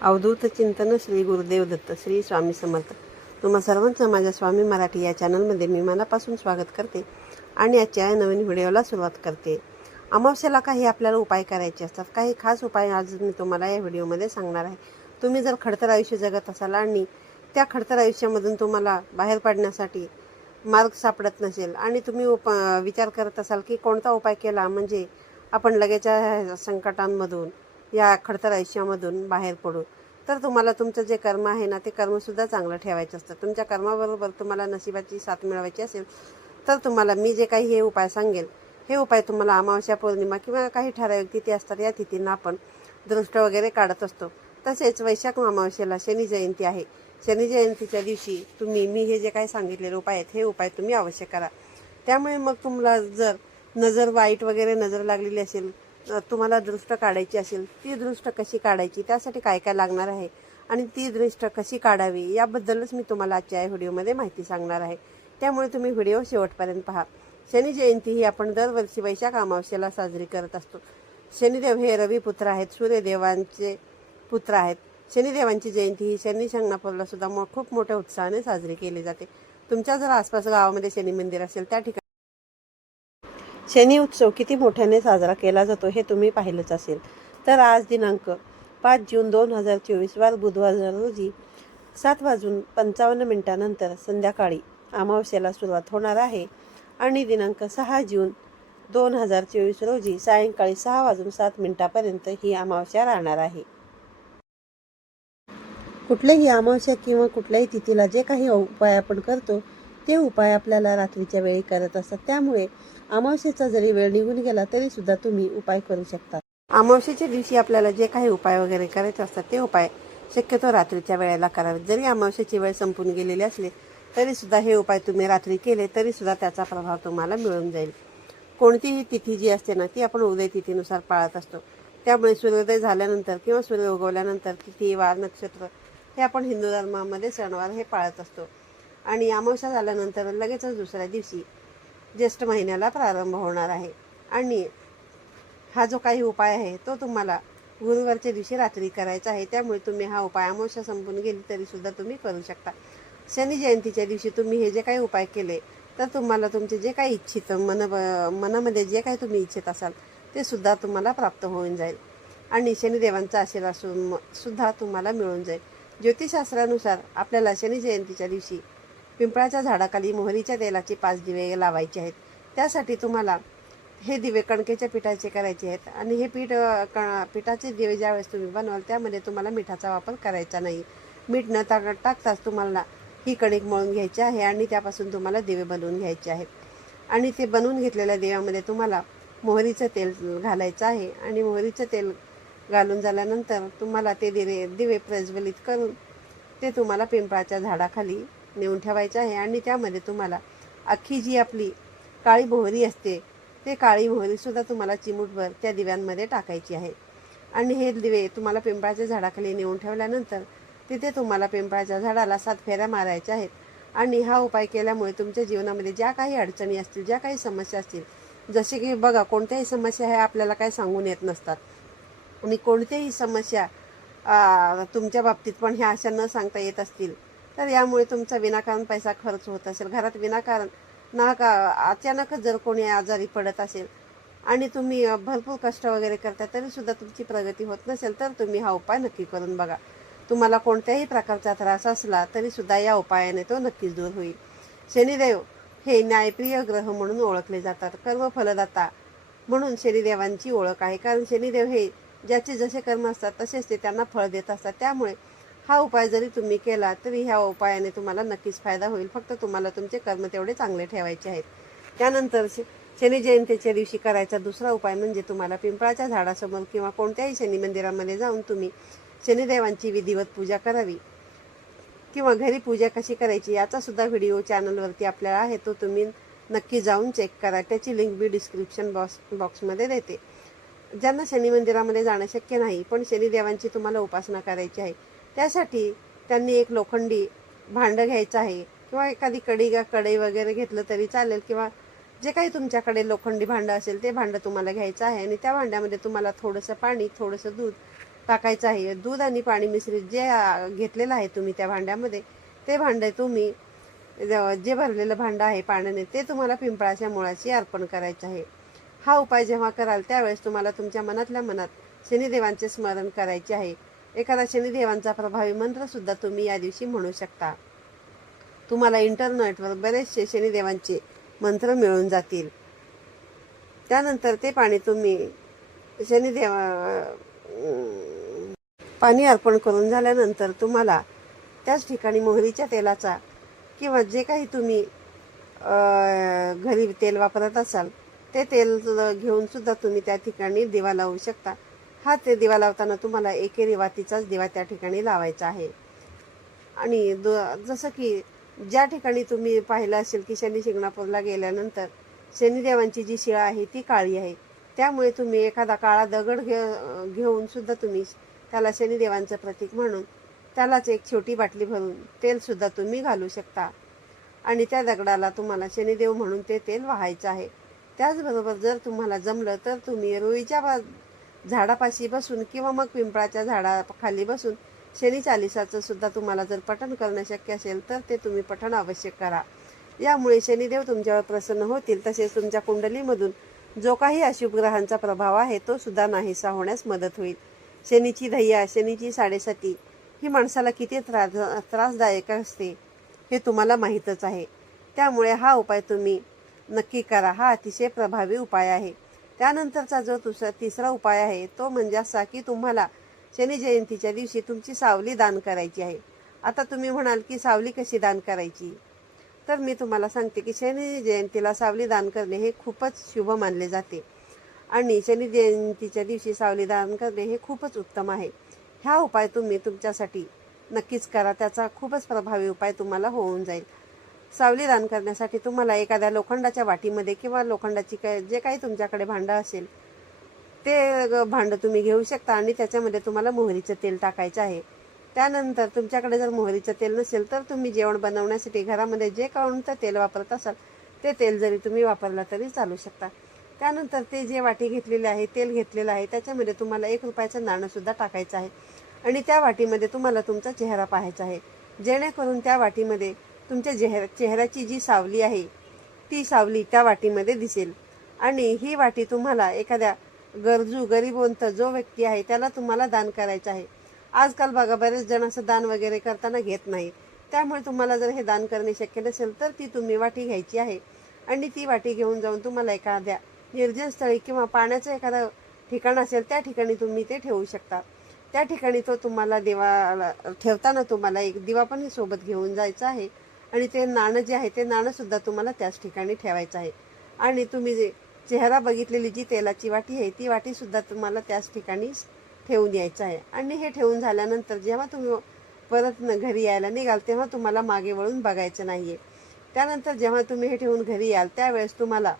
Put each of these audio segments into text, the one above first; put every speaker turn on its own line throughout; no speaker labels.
अवधूत चिंतन श्री गुरुदेव दत्त श्री स्वामी समर्थ. तुम्हा सर्वांचं माझ्या स्वामी मराठी या चॅनलमध्ये मी मनापासून स्वागत करते आणि आजच्या या नवीन व्हिडिओला सुरुवात करते. अमावस्याला काही आपल्याला उपाय करायचे असतात. काही खास उपाय आज मी तुम्हाला या व्हिडिओमध्ये सांगणार आहे. तुम्ही जर खडतर आयुष्य जगत असाल आणि त्या खडतर आयुष्यामधून तुम्हाला बाहेर पडण्यासाठी मार्ग सापडत नसेल आणि तुम्ही उप विचार करत असाल की कोणता उपाय केला म्हणजे आपण लगेच संकटांमधून या खडतर आयुष्यामधून बाहेर पडू. तर तुम्हाला तुमचं जे कर्म आहे ना ते कर्मसुद्धा चांगलं ठेवायचं असतं. तुमच्या कर्माबरोबर तुम्हाला नशिबाची साथ मिळवायची असेल तर तुम्हाला मी जे काही हे उपाय सांगेल हे उपाय तुम्हाला अमावस्या पौर्णिमा किंवा काही ठराविक तिथी असतात या तिथींना आपण दृष्ट वगैरे काढत असतो. तसेच वैशाख अमावस्येला शनी जयंती आहे. शनी जयंतीच्या दिवशी तुम्ही मी हे जे काही सांगितलेले उपाय आहेत हे उपाय तुम्ही अवश्य करा. त्यामुळे मग तुम्हाला जर नजर वाईट वगैरे नजर लागलेली असेल तुम्हाला दृष्ट काढायची असेल ती दृष्ट कशी काढायची त्यासाठी काय काय लागणार आहे आणि ती दृष्ट कशी काढावी याबद्दलच मी तुम्हाला आजच्या या व्हिडिओमध्ये माहिती सांगणार आहे. त्यामुळे तुम्ही व्हिडिओ शेवटपर्यंत पहा. शनी जयंती ही आपण दरवर्षी वैशाख अमावस्येला साजरी करत असतो. शनिदेव हे रविपुत्र आहेत सूर्यदेवांचे पुत्र आहेत. शनिदेवांची जयंती ही शनी शंगणापूरला सुद्धा मो खूप मोठ्या उत्साहाने साजरी केली जाते. तुमच्या जर आसपास गावामध्ये शनी मंदिर असेल त्या ठिकाणी शनी उत्सव किती मोठ्याने साजरा केला जातो हे तुम्ही पाहिलंच असेल. तर आज दिनांक पाच जून दोन हजार चोवीसवार बुधवार रोजी सात वाजून पंचावन्न मिनिटानंतर संध्याकाळी अमावस्याला सुरुवात होणार आहे आणि दिनांक सहा जून दोन हजार चोवीस रोजी सायंकाळी सहा वाजून सात मिनिटापर्यंत ही अमावस्या राहणार आहे. कुठल्याही अमावस्या किंवा कुठल्याही तिथीला जे काही उपाय आपण करतो ते उपाय आपल्याला रात्रीच्या वेळी करत असतात. त्यामुळे अमावस्येचा जरी वेळ निघून गेला तरी सुद्धा तुम्ही उपाय करू शकता. अमावस्येच्या दिवशी आपल्याला जे काही उपाय वगैरे करायचे असतात ते उपाय शक्यतो रात्रीच्या वेळेला करावेत. जरी अमावस्येची वेळ संपून गेलेली असली तरी सुद्धा हे उपाय तुम्ही रात्री केले तरी सुद्धा त्याचा प्रभाव तुम्हाला मिळून जाईल. कोणतीही तिथी जी असते ना ती आपण उदय तिथीनुसार पाळत असतो. त्यामुळे सूर्योदय झाल्यानंतर किंवा सूर्य उगवल्यानंतर तिथी वार नक्षत्र हे आपण हिंदू धर्मामध्ये सणवार हे पाळत असतो. आणि अमावस्या झाल्यानंतर लगेचच दुसऱ्या दिवशी ज्येष्ठ महिन्याला प्रारंभ होणार आहे. आणि हा जो काही उपाय आहे तो तुम्हाला गुरुवारच्या दिवशी रात्री करायचा आहे. त्यामुळे तुम्ही हा उपाय अमावस्या संपून गेली तरीसुद्धा तुम्ही करू शकता. शनी जयंतीच्या दिवशी तुम्ही हे जे काही उपाय केले तर तुम्हाला तुमचे जे काही इच्छित मन मनामध्ये जे काही तुम्ही इच्छित असाल ते सुद्धा तुम्हाला प्राप्त होऊन जाईल. आणि शनिदेवांचा आशीर्वाद सुद्धा तुम्हाला मिळून जाईल. ज्योतिषशास्त्रानुसार आपल्याला शनी जयंतीच्या दिवशी पिंपळाच्या झाडाखाली मोहरीच्या तेलाचे पाच दिवे लावायचे आहेत. त्यासाठी तुम्हाला हे दिवे कणकेच्या पिठाचे करायचे आहेत आणि हे पीठ क पिठाचे दिवे ज्यावेळेस तुम्ही बनवाल त्यामध्ये तुम्हाला मिठाचा वापर करायचा नाही. मीठ न टाक टाकताच तुम्हाला ही कणिक मळून घ्यायची आहे आणि त्यापासून तुम्हाला दिवे बनवून घ्यायचे आहेत. आणि ते बनवून घेतलेल्या दिव्यामध्ये तुम्हाला मोहरीचं तेल घालायचं आहे आणि मोहरीचं तेल घालून झाल्यानंतर तुम्हाला ते दिवे दिवे प्रज्वलित करून ते तुम्हाला पिंपळाच्या झाडाखाली नेऊन ठेवायचं आहे आणि त्यामध्ये तुम्हाला अख्खी जी आपली काळी मोहरी असते ते काळी मोहरीसुद्धा तुम्हाला चिमूटभर त्या दिव्यांमध्ये टाकायची आहे. आणि हे दिवे तुम्हाला पिंपळाच्या झाडाखाली नेऊन ठेवल्यानंतर तिथे तुम्हाला पिंपळाच्या झाडाला सात फेऱ्या मारायच्या आहेत. आणि हा उपाय केल्यामुळे तुमच्या जीवनामध्ये ज्या काही अडचणी असतील ज्या काही समस्या असतील जसे की बघा कोणत्याही समस्या ह्या आपल्याला काय सांगून येत नसतात. आणि कोणत्याही समस्या तुमच्या बाबतीत पण ह्या अशा न सांगता येत असतील तर यामुळे तुमचा विनाकारण पैसा खर्च होत असेल. घरात विनाकारण ना का अचानकच जर कोणी आजारी पडत असेल आणि तुम्ही भरपूर कष्ट वगैरे करता तरीसुद्धा तुमची प्रगती होत नसेल तर तुम्ही हा उपाय नक्की करून बघा. तुम्हाला कोणत्याही प्रकारचा त्रास असला तरीसुद्धा या उपायाने तो नक्कीच दूर होईल. शनिदेव हे न्यायप्रिय ग्रह म्हणून ओळखले जातात. कर्मफलदाता म्हणून शनिदेवांची ओळख आहे. कारण शनिदेव हे ज्याचे जसे कर्म असतात तसेच ते त्यांना फळ देत असतात. त्यामुळे हा उपाय जरी तुम्ही केला तरी ह्या उपायाने तुम्हाला नक्कीच फायदा होईल. फक्त तुम्हाला तुमचे कर्म तेवढे चांगले ठेवायचे आहेत. त्यानंतर श- शनी जयंतीच्या दिवशी करायचा दुसरा उपाय म्हणजे तुम्हाला पिंपळाच्या झाडासमोर किंवा कोणत्याही शनी मंदिरामध्ये जाऊन तुम्ही शनिदेवांची विधिवत पूजा करावी. किंवा घरी पूजा कशी करायची याचा सुद्धा व्हिडिओ चॅनलवरती आपल्याला आहे तो तुम्ही नक्की जाऊन चेक करा. त्याची लिंक मी डिस्क्रिप्शन बॉक्स बॉक्समध्ये देते. ज्यांना शनी मंदिरामध्ये जाणं शक्य नाही पण शनिदेवांची तुम्हाला उपासना करायची आहे त्यासाठी त्यांनी एक लोखंडी भांडं घ्यायचं आहे. किंवा एखादी कडी का कढई वगैरे घेतलं तरी चालेल. किंवा जे काही तुमच्याकडे लोखंडी भांडं असेल ते भांडं तुम्हाला घ्यायचं आहे. आणि त्या भांड्यामध्ये तुम्हाला थोडंसं पाणी थोडंसं दूध टाकायचं आहे. दूध आणि पाणी मिश्रित जे घेतलेलं आहे तुम्ही त्या भांड्यामध्ये ते भांडे तुम्ही ज- जे भरलेलं भांडं आहे पाण्याने ते तुम्हाला पिंपळाच्या मुळाशी अर्पण करायचं आहे. हा उपाय जेव्हा कराल त्यावेळेस तुम्हाला तुमच्या मनातल्या मनात शनिदेवांचे स्मरण करायचे आहे. एखादा शनिदेवांचा प्रभावी मंत्रसुद्धा तुम्ही या दिवशी म्हणू शकता. तुम्हाला इंटरनेटवर बरेचसे शनिदेवांचे मंत्र मिळून जातील. त्यानंतर ते पाणी तुम्ही शनिदेवा पाणी अर्पण करून झाल्यानंतर तुम्हाला त्याच ठिकाणी मोहरीच्या तेलाचा किंवा जे काही तुम्ही घरी तेल वापरत असाल ते तेल घेऊनसुद्धा तुम्ही त्या ठिकाणी दिवा लावू शकता. हा ते दिवा लावताना तुम्हाला एकेरी वातीचाच दिवा त्या ठिकाणी लावायचा आहे. आणि दो जसं की ज्या ठिकाणी तुम्ही पाहिलं असेल की शनी शिंगणापूरला गेल्यानंतर शनिदेवांची जी शिळा आहे ती काळी आहे. त्यामुळे तुम्ही एखादा काळा दगड घे घेऊन सुद्धा तुम्ही त्याला शनिदेवांचं प्रतीक म्हणून त्यालाच एक छोटी बाटली भरून तेलसुद्धा तुम्ही घालू शकता. आणि त्या दगडाला तुम्हाला शनिदेव म्हणून ते तेल वाहायचं आहे. त्याचबरोबर जर तुम्हाला जमलं तर तुम्ही रुईच्या बा झाडापाशी बसून किंवा मग पिंपळाच्या झाडाखाली बसून शनी चालिसाचं सुद्धा तुम्हाला जर पठण करणं शक्य असेल तर ते तुम्ही पठण अवश्य करा. यामुळे शनिदेव तुमच्यावर प्रसन्न होतील. तसेच तुमच्या कुंडलीमधून जो काही अशुभ ग्रहांचा प्रभाव आहे तो सुद्धा नाहीसा होण्यास मदत होईल. शनीची धैया शनीची साडेसाती ही माणसाला किती त्रास त्रासदायक असते हे तुम्हाला माहीतच आहे. त्यामुळे हा उपाय तुम्ही नक्की करा. हा अतिशय प्रभावी उपाय आहे. त्यानंतरचा जो दुसरा तिसरा उपाय आहे तो म्हणजे असा की तुम्हाला शनी जयंतीच्या दिवशी तुमची सावली दान करायची आहे. आता तुम्ही म्हणाल की सावली कशी दान करायची? तर मी तुम्हाला सांगते की शनी जयंतीला सावली दान करणे हे खूपच शुभ मानले जाते. आणि शनी जयंतीच्या दिवशी सावली दान करणे हे खूपच उत्तम आहे. हा उपाय तुम्ही तुमच्यासाठी नक्कीच करा. त्याचा खूपच प्रभावी उपाय तुम्हाला होऊन जाईल. सावली दान करण्यासाठी तुम्हाला एखाद्या लोखंडाच्या वाटीमध्ये किंवा लोखंडाची काय जे काही तुमच्याकडे भांडं असेल ते भांडं तुम्ही घेऊ शकता आणि त्याच्यामध्ये तुम्हाला मोहरीचं तेल टाकायचं आहे. त्यानंतर तुमच्याकडे जर मोहरीचं तेल नसेल तर तुम्ही जेवण बनवण्यासाठी घरामध्ये जे कोणतं तेल वापरत असाल ते तेल जरी तुम्ही वापरलं तरी चालू शकता. त्यानंतर ते जे वाटी घेतलेले आहे तेल घेतलेलं आहे त्याच्यामध्ये तुम्हाला एक रुपयाचं नाणंसुद्धा टाकायचं आहे. आणि त्या वाटीमध्ये तुम्हाला तुमचा चेहरा पाहायचा आहे. जेणेकरून त्या वाटीमध्ये तुमच्या चेहरा चेहऱ्याची जी सावली आहे ती सावली त्या वाटीमध्ये दिसेल. आणि ही वाटी तुम्हाला एखाद्या गरजू गरीबवंत जो व्यक्ती आहे त्याला तुम्हाला दान करायचं आहे. आजकाल बघा बरेच जण असं दान वगैरे करताना घेत नाही. त्यामुळे तुम्हाला जर हे दान करणे शक्य नसेल तर ती तुम्ही वाटी घ्यायची आहे. आणि ती वाटी घेऊन जाऊन तुम्हाला एखाद्या निर्जन स्थळी किंवा पाण्याचं एखादं ठिकाण असेल त्या ठिकाणी तुम्ही ते ठेवू शकता. त्या ठिकाणी तो तुम्हाला देवाला ठेवताना तुम्हाला एक दिवा पण सोबत घेऊन जायचा आहे. आणि ते नाणं जे आहे ते नाणंसुद्धा तुम्हाला त्याच ठिकाणी ठेवायचं आहे. आणि तुम्ही जे चेहरा बघितलेली जी तेलाची वाटी आहे ती वाटीसुद्धा तुम्हाला त्याच ठिकाणी ठेवून यायचं आहे. आणि हे ठेवून झाल्यानंतर जेव्हा तुम्ही परत न घरी यायला निघाल तेव्हा तुम्हाला मागे वळून बघायचं नाही आहे त्यानंतर जेव्हा तुम्ही हे ठेवून घरी याल त्यावेळेस तुम्हाला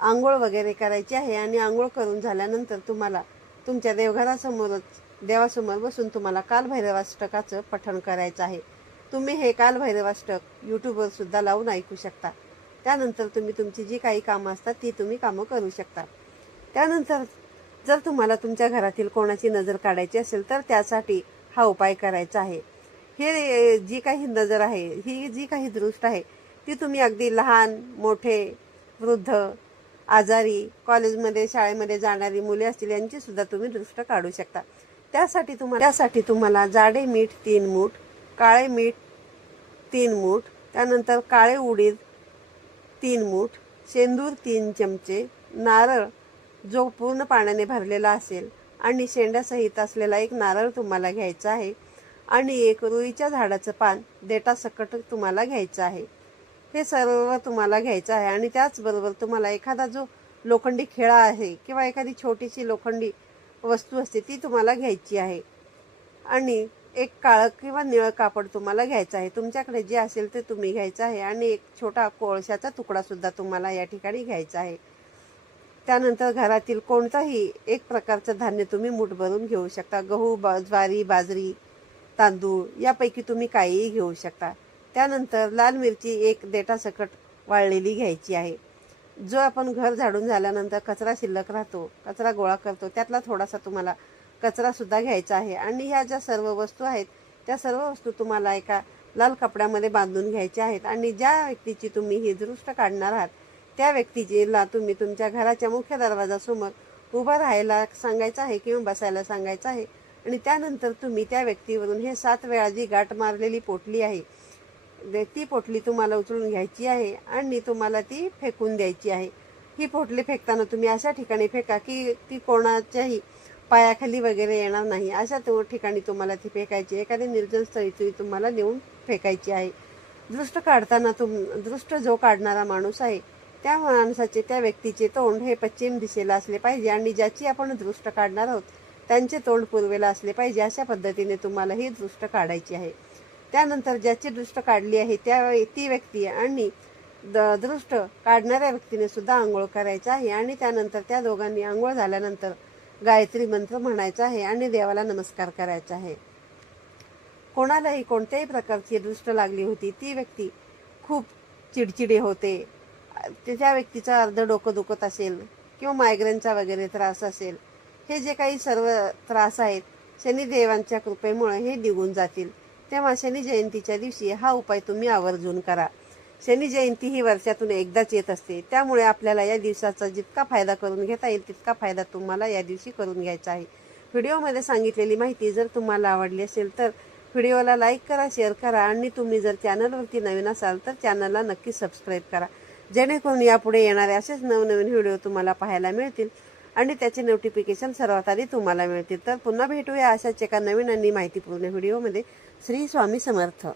आंघोळ वगैरे करायची आहे आणि आंघोळ करून झाल्यानंतर तुम्हाला तुमच्या देवघरासमोरच देवासमोर बसून तुम्हाला कालभैरवाष्टकाचं पठण करायचं आहे. तुम्ही हे कालभैरवाष्टक यूट्यूबवर सुद्धा लावून ऐकू शकता. त्यानंतर तुम्ही तुमची जी काही कामं असतात ती तुम्ही कामं करू शकता. त्यानंतर जर तुम्हाला तुमच्या घरातील कोणाची नजर काढायची असेल तर त्यासाठी हा उपाय करायचा आहे. हे जी काही नजर आहे ही जी काही दृष्ट आहे ती तुम्ही अगदी लहान मोठे वृद्ध आजारी कॉलेजमध्ये शाळेमध्ये जाणारी मुले असतील यांची सुद्धा तुम्ही दृष्ट काढू शकता. त्यासाठी तुम्हाला त्यासाठी तुम्हाला जाडे मीठ तीन मूठ काळे मीठ तीन मूठ त्यानंतर काळे उडीद तीन मूठ शेंदूर तीन चमचे नारळ जो पूर्ण पाण्याने भरलेला असेल आणि शेंड्यासहित असलेला एक नारळ तुम्हाला घ्यायचा आहे आणि एक रुईच्या झाडाचं पान देटासकट तुम्हाला घ्यायचं आहे. हे सर्व तुम्हाला घ्यायचं आहे आणि त्याचबरोबर तुम्हाला एखादा जो लोखंडी खेळा आहे किंवा एखादी छोटीशी लोखंडी वस्तू असते ती तुम्हाला घ्यायची आहे. आणि एक काळं किंवा निळं कापड तुम्हाला घ्यायचं आहे. तुमच्याकडे जे असेल ते तुम्ही घ्यायचं आहे आणि एक छोटा कोळशाचा तुकडासुद्धा तुम्हाला या ठिकाणी घ्यायचा आहे. त्यानंतर घरातील कोणताही एक प्रकारचं धान्य तुम्ही मूठ भरून घेऊ शकता. गहू बा ज्वारी बाजरी तांदूळ यापैकी तुम्ही काहीही घेऊ शकता. त्यानंतर लाल मिरची एक देटासकट वाळलेली घ्यायची आहे. जो आपण घर झाडून झाल्यानंतर कचरा शिल्लक राहतो कचरा गोळा करतो त्यातला थोडासा तुम्हाला कचरासुद्धा घ्यायचा आहे. आणि ह्या ज्या सर्व वस्तू आहेत त्या सर्व वस्तू तुम्हाला एका लाल कपड्यामध्ये बांधून घ्यायच्या आहेत. आणि ज्या व्यक्तीची तुम्ही ही दृष्ट काढणार आहात त्या व्यक्तीला तुम्ही तुमच्या घराच्या मुख्य दरवाजासमोर उभं राहायला सांगायचं आहे किंवा बसायला सांगायचं आहे. आणि त्यानंतर तुम्ही त्या व्यक्तीवरून हे सात वेळा जी गाठ मारलेली पोटली आहे ती पोटली तुम्हाला उचलून घ्यायची आहे आणि तुम्हाला ती फेकून द्यायची आहे. ही पोटली फेकताना तुम्ही अशा ठिकाणी फेका की ती कोणाच्याही पायाखाली वगैरे येणार नाही. अशा तो ठिकाणी तुम्हाला ती फेकायची. एखादी निर्जन स्थळी ती तुम्हाला नेऊन फेकायची आहे. दृष्ट काढताना तुम दृष्ट जो काढणारा माणूस आहे त्या माणसाचे त्या व्यक्तीचे तोंड हे पश्चिम दिशेला असले पाहिजे आणि ज्याची आपण दृष्ट काढणार आहोत त्यांचे तोंड पूर्वेला असले पाहिजे अशा पद्धतीने तुम्हाला ही दृष्ट काढायची आहे. त्यानंतर ज्याची दृष्ट काढली आहे त्या ती व्यक्ती आणि द दृष्ट काढणाऱ्या व्यक्तीने सुद्धा आंघोळ करायचं आहे आणि त्यानंतर त्या दोघांनी आंघोळ झाल्यानंतर गायत्री मंत्र म्हणायचा आहे आणि देवाला नमस्कार करायचा आहे. कोणालाही कोणत्याही प्रकारची दृष्ट लागली होती ती व्यक्ती खूप चिडचिडे होते. ते- त्या व्यक्तीचं अर्ध डोकं दुखत असेल किंवा मायग्रेनचा वगैरे त्रास असेल हे जे काही सर्व त्रास आहेत शनिदेवांच्या कृपेमुळे हे निघून जातील. तेव्हा शनी जयंतीच्या दिवशी हा उपाय तुम्ही आवर्जून करा. शनी जयंती ही वर्षातून एकदाच येत असते. त्यामुळे आपल्याला या दिवसाचा जितका फायदा करून घेता येईल तितका फायदा तुम्हाला या दिवशी करून घ्यायचा आहे. व्हिडिओमध्ये सांगितलेली माहिती जर तुम्हाला आवडली असेल तर व्हिडिओला लाईक करा शेअर करा आणि तुम्ही जर चॅनलवरती नवीन असाल तर चॅनलला नक्की सबस्क्राईब करा. जेणेकरून यापुढे येणारे असेच नवनवीन व्हिडिओ तुम्हाला पाहायला मिळतील आणि त्याचे नोटिफिकेशन सर्वात आधी तुम्हाला मिळतील. तर पुन्हा भेटूया अशाच एका नवीन आणि माहितीपूर्ण व्हिडिओमध्ये. श्री स्वामी समर्थ.